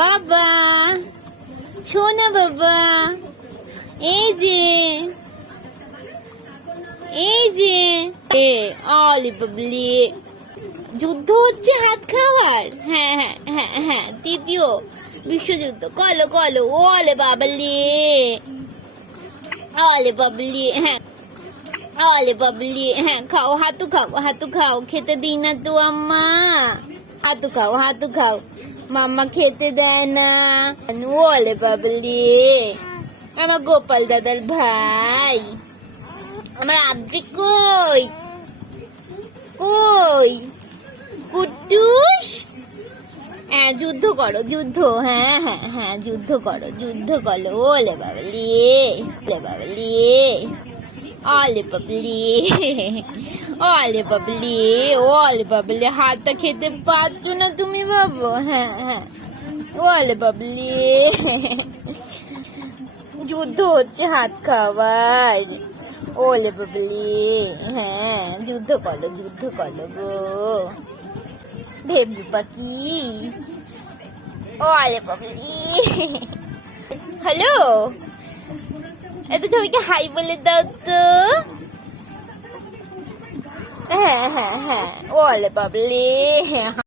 বাবা শোনা বাবা, এই যে অলি বাবলি, যুদ্ধ হচ্ছে হাত খাওয়ার। হ্যাঁ হ্যাঁ হ্যাঁ হ্যাঁ, তৃতীয় বিশ্বযুদ্ধ। কলো কলো, ওলে বাবলি, অলে বাবলি, হ্যাঁ অলে বাবলি, হ্যাঁ খাও, হাতু খাও, হাতু খাও, খেতে দিই না তো আম্মা, হাতু খাও, হাতু খাও, মাম্মা খেতে দেয় না। ওলে বাবলি, আমার গোপাল দাদার ভাই, আমার আব্জি কই কই, কুট্টুস। হ্যাঁ যুদ্ধ করো, যুদ্ধ, হ্যাঁ হ্যাঁ হ্যাঁ যুদ্ধ করো, যুদ্ধ করো। ওলে বাবলি, ওলে বাবলি, ওলে বাবলি, ওলে বাবলি, ওলে বাবলি, হাতটা খেতে পারছো না তুমি বাবু? হ্যাঁ হ্যাঁ, ওলে বাবলি, যুদ্ধ হচ্ছে হাত খাওয়ার। ওলে বাবলি, হ্যাঁ যুদ্ধ করো, যুদ্ধ করো গো ভেবলু পাখি। ওলে বাবলি, হ্যালো, এত সবাইকে হাই বলে দাও তো। হ্যাঁ হ্যাঁ হ্যাঁ, ওলে বাবলি, হ্যাঁ।